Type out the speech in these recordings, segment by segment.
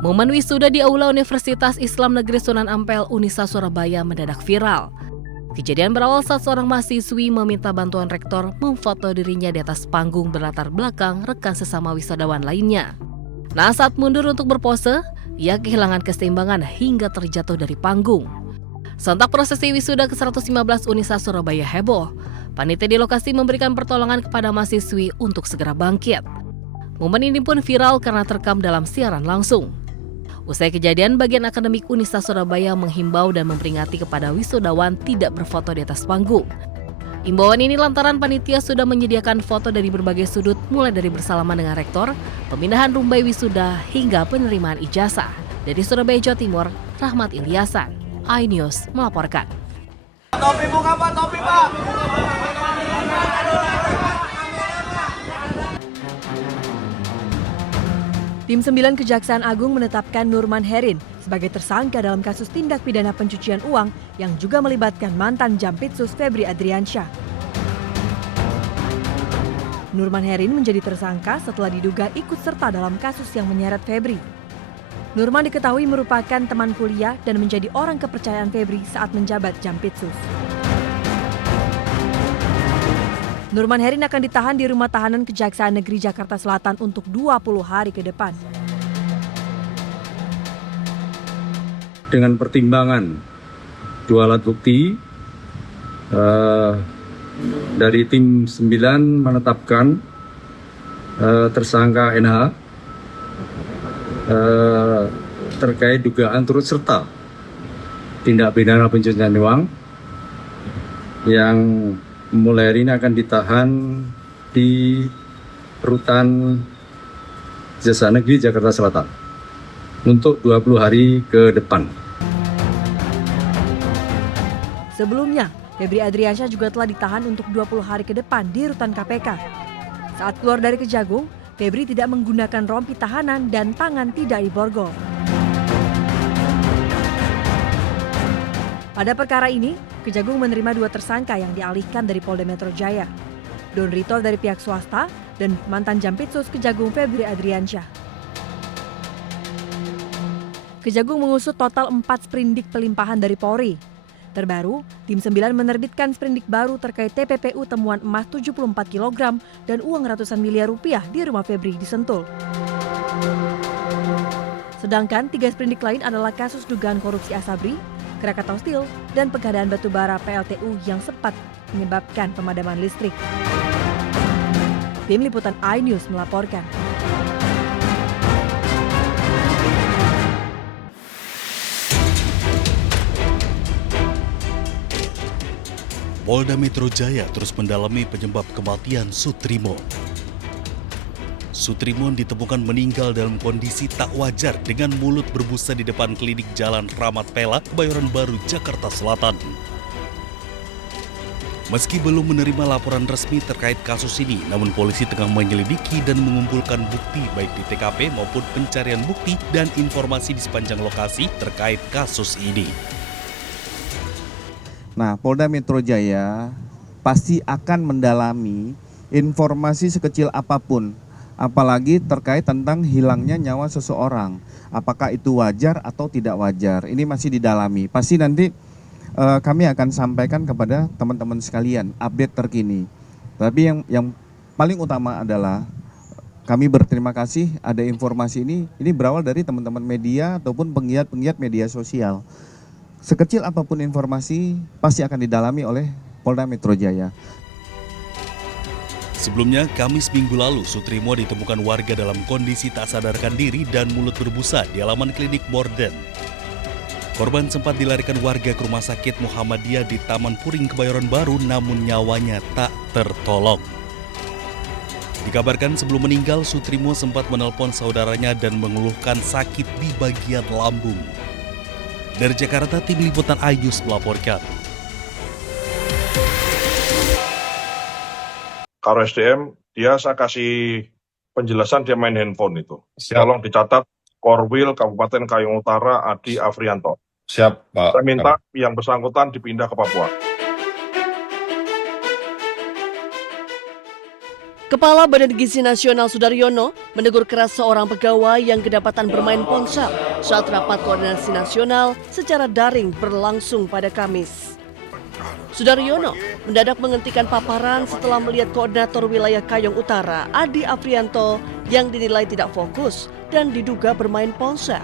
Momen wisuda di Aula Universitas Islam Negeri Sunan Ampel Unisa Surabaya mendadak viral. Kejadian berawal saat seorang mahasiswi meminta bantuan rektor memfoto dirinya di atas panggung berlatar belakang rekan sesama wisudawan lainnya. Nah, saat mundur untuk berpose, ia kehilangan keseimbangan hingga terjatuh dari panggung. Sontak prosesi wisuda ke-115 Unisa Surabaya heboh. Panitia di lokasi memberikan pertolongan kepada mahasiswi untuk segera bangkit. Momen ini pun viral karena terekam dalam siaran langsung. Usai kejadian, bagian akademik Unisa Surabaya menghimbau dan memperingati kepada wisudawan tidak berfoto di atas panggung. Imbauan ini lantaran panitia sudah menyediakan foto dari berbagai sudut, mulai dari bersalaman dengan rektor, pemindahan rumbai wisuda, hingga penerimaan ijazah. Dari Surabaya, Jawa Timur, Rahmat Ilyasan, iNews melaporkan. Topi bunga Pak, topi Pak. Tim 9 Kejaksaan Agung menetapkan Nurman Herin sebagai tersangka dalam kasus tindak pidana pencucian uang yang juga melibatkan mantan Jampitsus Febri Adriansyah. Nurman Herin menjadi tersangka setelah diduga ikut serta dalam kasus yang menyeret Febri. Nurman diketahui merupakan teman kuliah dan menjadi orang kepercayaan Febri saat menjabat Jampitsus. Nurman Herin akan ditahan di Rumah Tahanan Kejaksaan Negeri Jakarta Selatan untuk 20 hari ke depan. Dengan pertimbangan dua alat bukti, dari tim 9 menetapkan tersangka NH terkait dugaan turut serta tindak pidana pencucian uang yang mulai hari ini akan ditahan di Rutan Kejaksaan Negeri Jakarta Selatan untuk 20 hari ke depan. Sebelumnya, Febri Adriansyah juga telah ditahan untuk 20 hari ke depan di Rutan KPK. Saat keluar dari Kejagung, Febri tidak menggunakan rompi tahanan dan tangan tidak diborgol. Pada perkara ini, Kejagung menerima 2 tersangka yang dialihkan dari Polda Metro Jaya. Don Rito dari pihak swasta dan mantan Jampitsus Kejagung Febri Adriansyah. Kejagung mengusut total 4 sprindik pelimpahan dari Polri. Terbaru, tim 9 menerbitkan sprindik baru terkait TPPU temuan emas 74 kg dan uang ratusan miliar rupiah di rumah Febri di Sentul. Sedangkan 3 sprindik lain adalah kasus dugaan korupsi Asabri, Krakatau Steel, dan pengadaan batubara PLTU yang sempat menyebabkan pemadaman listrik. Tim Liputan iNews melaporkan. Polda Metro Jaya terus mendalami penyebab kematian Sutrimo. Sutrimon ditemukan meninggal dalam kondisi tak wajar dengan mulut berbusa di depan klinik Jalan Ramat Pela, Kebayoran Baru, Jakarta Selatan. Meski belum menerima laporan resmi terkait kasus ini, namun polisi tengah menyelidiki dan mengumpulkan bukti baik di TKP maupun pencarian bukti dan informasi di sepanjang lokasi terkait kasus ini. Nah, Polda Metro Jaya pasti akan mendalami informasi sekecil apapun, apalagi terkait tentang hilangnya nyawa seseorang. Apakah itu wajar atau tidak wajar? Ini masih didalami. Pasti nanti kami akan sampaikan kepada teman-teman sekalian update terkini. Tapi yang paling utama adalah kami berterima kasih ada informasi ini berawal dari teman-teman media ataupun penggiat-penggiat media sosial. Sekecil apapun informasi pasti akan didalami oleh Polda Metro Jaya. Sebelumnya, Kamis minggu lalu, Sutrimo ditemukan warga dalam kondisi tak sadarkan diri dan mulut berbusa di halaman klinik Borden. Korban sempat dilarikan warga ke Rumah Sakit Muhammadiyah di Taman Puring, Kebayoran Baru, namun nyawanya tak tertolong. Dikabarkan sebelum meninggal, Sutrimo sempat menelpon saudaranya dan mengeluhkan sakit di bagian lambung. Dari Jakarta, Tim Liputan iNews melaporkan. Karo SDM, saya kasih penjelasan dia main handphone itu. Siap. Tolong dicatat, Korwil Kabupaten Kayong Utara Adi Afrianto. Siap, Pak. Saya minta yang bersangkutan dipindah ke Papua. Kepala Badan Gizi Nasional Sudaryono menegur keras seorang pegawai yang kedapatan bermain ponsel saat rapat koordinasi nasional secara daring berlangsung pada Kamis. Sudaryono mendadak menghentikan paparan setelah melihat koordinator wilayah Kayong Utara, Adi Afrianto, yang dinilai tidak fokus dan diduga bermain ponsel.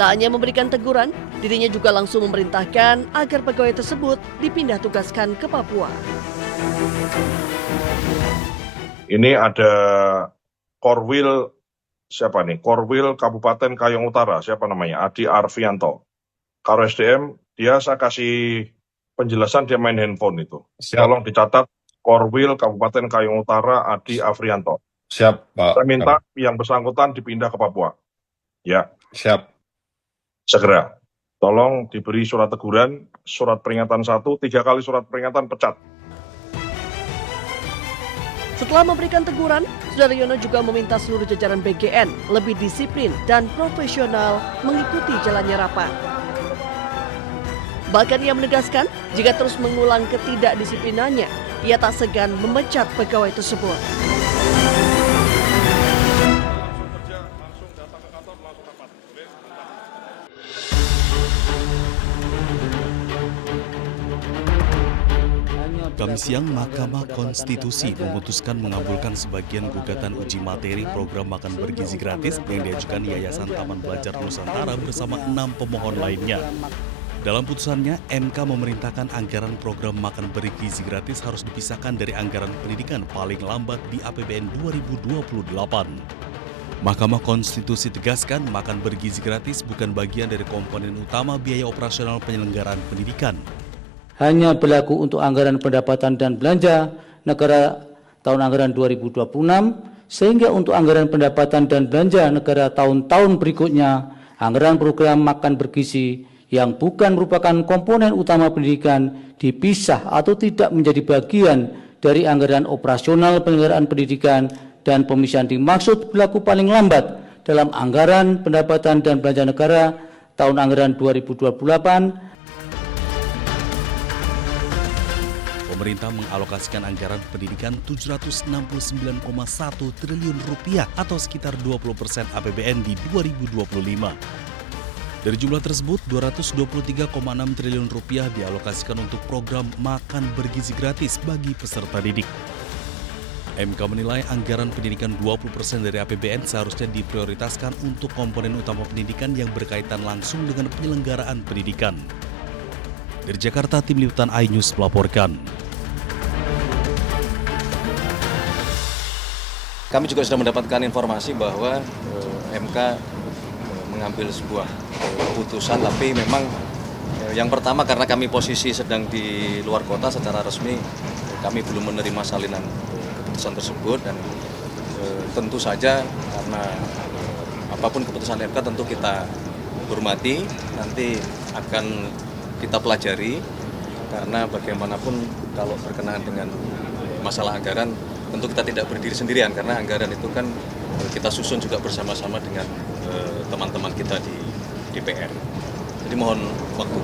Tak hanya memberikan teguran, dirinya juga langsung memerintahkan agar pegawai tersebut dipindah tugaskan ke Papua. Ini ada Korwil, siapa nih? Korwil Kabupaten Kayong Utara, siapa namanya? Adi Arfianto. Karo SDM, dia saya kasih penjelasan dia main handphone itu. Siap. Tolong dicatat, Korwil Kabupaten Kayong Utara, Adi Afrianto. Siap, Pak. Saya minta yang bersangkutan dipindah ke Papua. Ya, Siap. segera. Tolong diberi surat teguran, surat peringatan 1, 3 kali surat peringatan pecat. Setelah memberikan teguran, Sudaryono juga meminta seluruh jajaran BGN lebih disiplin dan profesional mengikuti jalannya rapat. Bahkan ia menegaskan, jika terus mengulang ketidakdisiplinannya, ia tak segan memecat pegawai tersebut. Kamis siang, Mahkamah Konstitusi memutuskan mengabulkan sebagian gugatan uji materi program makan bergizi gratis yang diajukan Yayasan Taman Belajar Nusantara bersama 6 pemohon lainnya. Dalam putusannya, MK memerintahkan anggaran program makan bergizi gratis harus dipisahkan dari anggaran pendidikan paling lambat di APBN 2028. Mahkamah Konstitusi tegaskan makan bergizi gratis bukan bagian dari komponen utama biaya operasional penyelenggaraan pendidikan. Hanya berlaku untuk anggaran pendapatan dan belanja negara tahun anggaran 2026, sehingga untuk anggaran pendapatan dan belanja negara tahun-tahun berikutnya, anggaran program makan bergizi yang bukan merupakan komponen utama pendidikan dipisah atau tidak menjadi bagian dari anggaran operasional penyelenggaraan pendidikan, dan pemisahan dimaksud berlaku paling lambat dalam anggaran pendapatan dan belanja negara tahun anggaran 2028. Pemerintah mengalokasikan anggaran pendidikan 769,1 triliun rupiah atau sekitar 20% APBN di 2025. Dari jumlah tersebut, 223,6 triliun rupiah dialokasikan untuk program makan bergizi gratis bagi peserta didik. MK menilai anggaran pendidikan 20% dari APBN seharusnya diprioritaskan untuk komponen utama pendidikan yang berkaitan langsung dengan penyelenggaraan pendidikan. Dari Jakarta, Tim Liputan iNews melaporkan. Kami juga sudah mendapatkan informasi bahwa MK mengambil sebuah keputusan, tapi memang yang pertama karena kami posisi sedang di luar kota secara resmi, kami belum menerima salinan keputusan tersebut, dan tentu saja karena apapun keputusan MK tentu kita hormati, nanti akan kita pelajari, karena bagaimanapun kalau berkenaan dengan masalah anggaran tentu kita tidak berdiri sendirian, karena anggaran itu kan kita susun juga bersama-sama dengan teman-teman kita di DPR. Jadi mohon waktu.